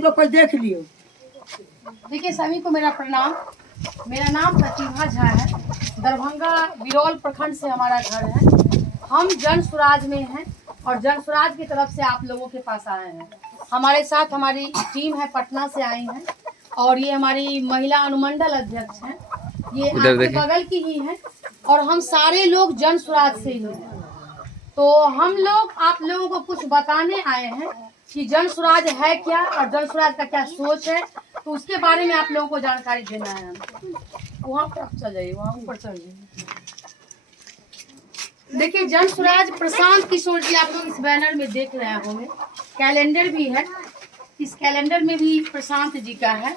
आदमी को कोई देख लियो। देखिए सभी को मेरा प्रणाम। मेरा नाम प्रतिभा झा है। दरभंगा बिरौल प्रखंड से हमारा घर है। हम जन स्वराज में हैं और जन स्वराज की तरफ से आप लोगों के पास आए हैं। हमारे साथ हमारी टीम है, पटना से आई है और ये हमारी महिला अनुमंडल अध्यक्ष हैं। ये आपके बगल की ही है और हम सारे लोग जन स्वराज से ही हैं। तो हम लोग आप लोगों को कुछ बताने आए हैं कि जन स्वराज है क्या और जन स्वराज का क्या सोच है, तो उसके बारे में आप लोगों को जानकारी देना है। वहाँ पर चल जाइए, वहाँ ऊपर चल जाइए। देखिए जन स्वराज प्रशांत किशोर जी आप लोग इस बैनर में देख रहे होंगे। कैलेंडर भी है, इस कैलेंडर में भी प्रशांत जी का है।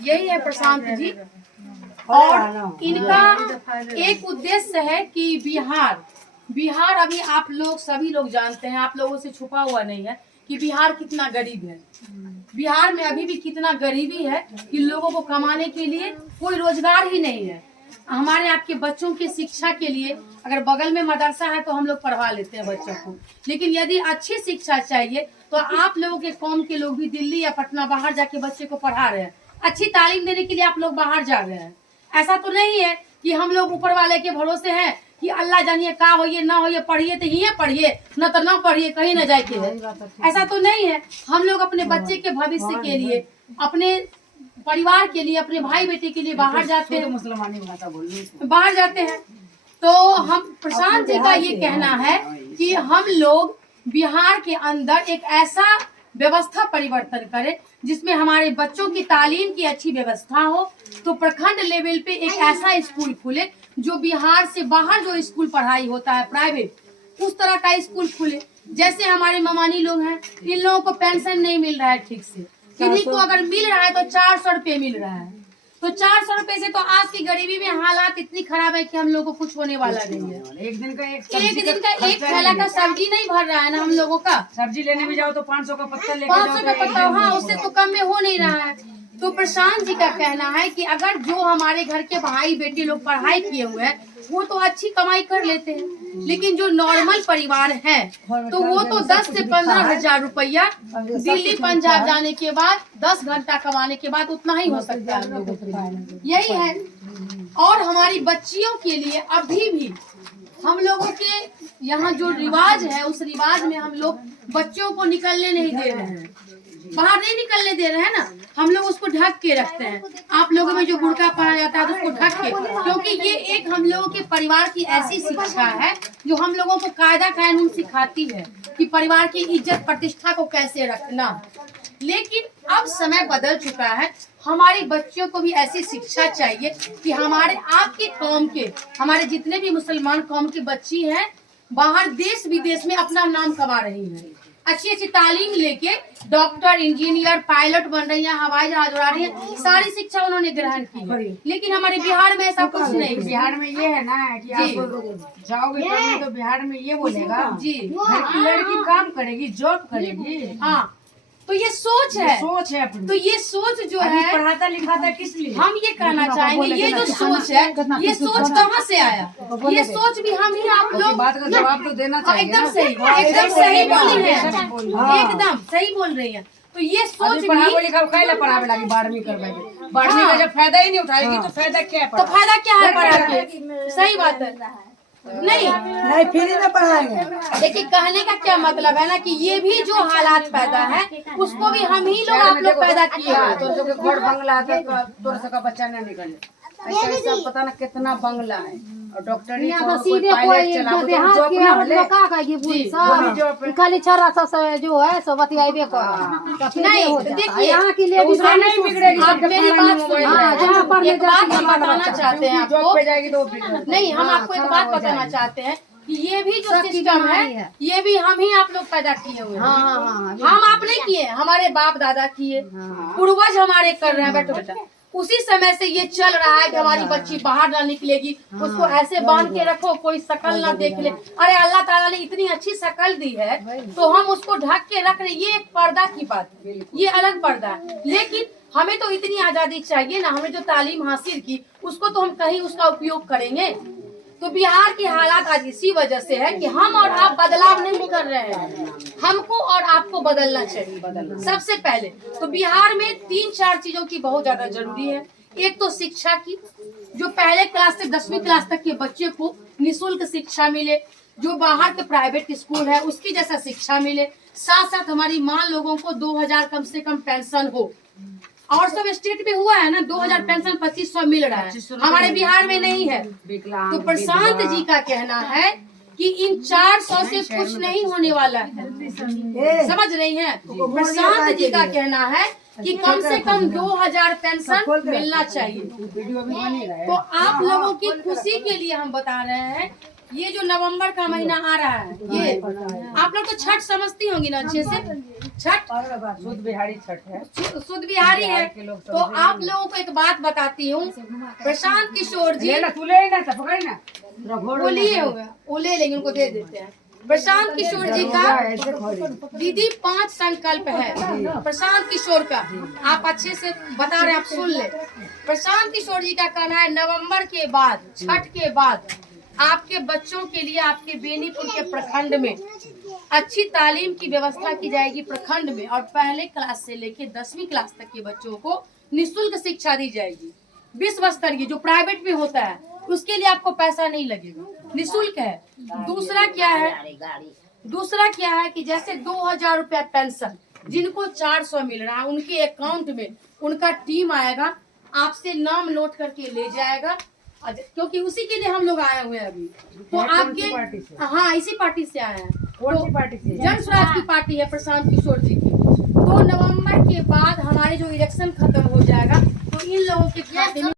यही है प्रशांत जी और इनका एक उद्देश्य है कि बिहार अभी आप लोग सभी लोग जानते हैं, आप लोगों से छुपा हुआ नहीं है कि बिहार कितना गरीब है। बिहार में अभी भी कितना गरीबी है कि लोगों को कमाने के लिए कोई रोजगार ही नहीं है। हमारे आपके बच्चों की शिक्षा के लिए अगर बगल में मदरसा है तो हम लोग पढ़वा लेते हैं बच्चों को, लेकिन यदि अच्छी शिक्षा चाहिए तो आप लोगों के कौम के लोग भी दिल्ली या पटना बाहर जाके बच्चे को पढ़ा रहे हैं। अच्छी तालीम देने के लिए आप लोग बाहर जा रहे हैं। ऐसा तो नहीं है कि हम लोग ऊपर वाले के भरोसे हैं कि अल्लाह जानिए का होइए ना होइए, पढ़िए तो ही पढ़िए, न तो ना पढ़िए, कहीं न जाए के है। ऐसा तो नहीं है। हम लोग अपने बच्चे के भविष्य के लिए, अपने परिवार के लिए, अपने भाई बेटे के लिए बाहर जाते हैं, मुसलमानी भाषा बोलने बाहर जाते हैं। तो हम प्रशांत जी का ये कहना है कि हम लोग बिहार के अंदर एक ऐसा व्यवस्था परिवर्तन करें जिसमें हमारे बच्चों की तालीम की अच्छी व्यवस्था हो। तो प्रखंड लेवल पे एक ऐसा स्कूल खुले जो बिहार से बाहर जो स्कूल पढ़ाई होता है प्राइवेट, उस तरह का स्कूल खुले। जैसे हमारे ममानी लोग हैं, इन लोगों को पेंशन नहीं मिल रहा है ठीक से, किन्हीं को अगर मिल रहा है तो 400 रुपये मिल रहा है। तो 400 रुपए से तो आज की गरीबी में हालात इतनी खराब है कि हम लोगों को कुछ होने वाला नहीं है। एक दिन का एक थैला का सब्जी नहीं भर रहा है ना हम लोगों का। सब्जी लेने में जाओ तो 500 का पत्ता लेके जाओ, 500 का पत्ता, हाँ उससे तो कम में हो नहीं रहा है। तो प्रशांत जी का कहना है कि अगर जो हमारे घर के भाई बेटे लोग पढ़ाई किए हुए हैं वो तो अच्छी कमाई कर लेते हैं, लेकिन जो नॉर्मल परिवार है तो वो तो 10 से 15 हजार रुपया दिल्ली पंजाब जाने के बाद 10 घंटा कमाने के बाद उतना ही हो सकता है हम लोगों को। यही है। और हमारी बच्चियों के लिए अभी भी हम लोगों के यहाँ जो रिवाज है उस रिवाज में हम लोग बच्चों को निकलने नहीं दे रहे हैं, बाहर नहीं निकलने दे रहे हैं ना। हम लोग उसको ढक के रखते हैं। आप लोगों में जो बुर्का पहना जाता है तो उसको ढक के, क्योंकि ये एक हम लोगों के परिवार की ऐसी शिक्षा है जो हम लोगों को कायदा कानून सिखाती है कि परिवार की इज्जत प्रतिष्ठा को कैसे रखना। लेकिन अब समय बदल चुका है। हमारी बच्चियों को भी ऐसी शिक्षा चाहिए कि हमारे आपके कौम के, हमारे जितने भी मुसलमान कौम की बच्ची हैं बाहर देश विदेश में अपना नाम कमा रही हैं, अच्छी अच्छी तालीम लेके डॉक्टर, इंजीनियर, पायलट बन रही है, हवाई जहाज उड़ा रही है, सारी शिक्षा उन्होंने ग्रहण की है। लेकिन हमारे बिहार में ऐसा कुछ नहीं। बिहार में ये है ना कि आप जाओगे पढ़ने तो बिहार में ये बोलेगा जी घर की लड़की काम करेगी, जॉब करेगी। हाँ, तो ये सोच है अपनी। तो ये सोच जो है पढ़ाता लिखाता किस लिए हम ये कहना चाहेंगे, ये जो सोच है ये सोच कहाँ से आया? ये सोच भी हम ही आप लोग बात का जवाब तो देना चाहिए। एकदम सही बोली है, एकदम सही बोल रही है। तो ये सोच भी पढ़ावे लिखा खाए पढ़ावे लगी 12वीं करवाएगी, 12वीं का जब फायदा ही नहीं उठाएगी तो फायदा क्या है? तो फायदा क्या है पढ़ा के? सही बात है। नहीं फ्री में पढ़ाएंगे। देखिए कहने का क्या मतलब है ना कि ये भी जो हालात पैदा है उसको भी हम ही लोग आप लोग पैदा किए हैं। तो घर बंगला तोर का बच्चा नहीं निकले, ऐसा पता ना कितना बंगला है और डॉक्टरी खाली छरा सब जो है सब बतियाबे कर। नहीं देखिए यहाँ की लेडीज नहीं बिगड़ेगी। आप मेरी बात सुनिए। एक बात हम बताना चाहते हैं आपको, नहीं हम आपको एक बात बताना चाहते हैं कि ये भी जो सिस्टम है ये भी हम ही आप लोग पैदा किए हुए हैं। हम आप नहीं किए, हमारे बाप दादा किए, पूर्वज हमारे कर रहे हैं। बैठो बेटा, उसी समय से ये चल रहा है कि हमारी बच्ची बाहर ना निकलेगी, उसको ऐसे बांध के रखो कोई शकल ना देख ले। अरे अल्लाह ताला ने इतनी अच्छी शकल दी है तो हम उसको ढक के रख रहे। ये एक पर्दा की बात है, ये अलग पर्दा है। लेकिन हमें तो इतनी आजादी चाहिए ना, हमने जो तालीम हासिल की उसको तो हम कहीं उसका उपयोग करेंगे। तो बिहार की हालात आज इसी वजह से है कि हम और आप बदलाव नहीं कर रहे हैं। हमको और आपको बदलना चाहिए। सबसे पहले तो बिहार में 3-4 चीजों की बहुत ज्यादा जरूरी है। एक तो शिक्षा की, जो पहले क्लास से 10वीं क्लास तक के बच्चे को निःशुल्क शिक्षा मिले, जो बाहर के प्राइवेट स्कूल है उसकी जैसा शिक्षा मिले। साथ साथ हमारी माँ लोगों को 2000 कम से कम पेंशन हो। और सब स्टेट में हुआ है ना, 2000 पेंशन 2500 मिल रहा है, हमारे बिहार में नहीं है। तो प्रशांत जी का कहना है कि इन 400 से कुछ नहीं होने वाला है। समझ रही हैं? प्रशांत जी का कहना है कि कम से कम 2000 पेंशन मिलना चाहिए। तो आप लोगों की खुशी के लिए हम बता रहे हैं, ये जो नवंबर का महीना आ रहा है, ये आप लोग तो छठ समझती होंगी ना अच्छे से। छठ शुद्ध बिहारी छठ है, शुद्ध बिहारी है। तो आप लोगों को एक बात बताती हूँ, प्रशांत किशोर जी बोलिए होगा, वो ले लेंगे, उनको दे देते हैं। प्रशांत किशोर जी का दीदी 5 संकल्प है प्रशांत किशोर का, आप अच्छे से बता रहे हैं, आप सुन ले। प्रशांत किशोर जी का कहना है नवंबर के बाद, छठ के बाद आपके बच्चों के लिए आपके बेनीपुर के प्रखंड में अच्छी तालीम की व्यवस्था की जाएगी प्रखंड में, और पहले क्लास से लेके 10वीं क्लास तक के बच्चों को निःशुल्क शिक्षा दी जाएगी। विश्व स्तरीय जो प्राइवेट में होता है उसके लिए आपको पैसा नहीं लगेगा, निःशुल्क है। दूसरा क्या है कि जैसे 2000 रुपया पेंशन जिनको 400 मिल रहा है, उनके अकाउंट में उनका टीम आएगा, आपसे नाम नोट करके ले जाएगा, क्योंकि उसी के लिए हम लोग आए हुए हैं अभी। तो आपके हाँ इसी पार्टी से आए हैं, तो जन स्वराज की पार्टी है प्रशांत किशोर जी की। तो नवंबर के बाद हमारे जो इलेक्शन खत्म हो जाएगा तो इन लोगों के खाते में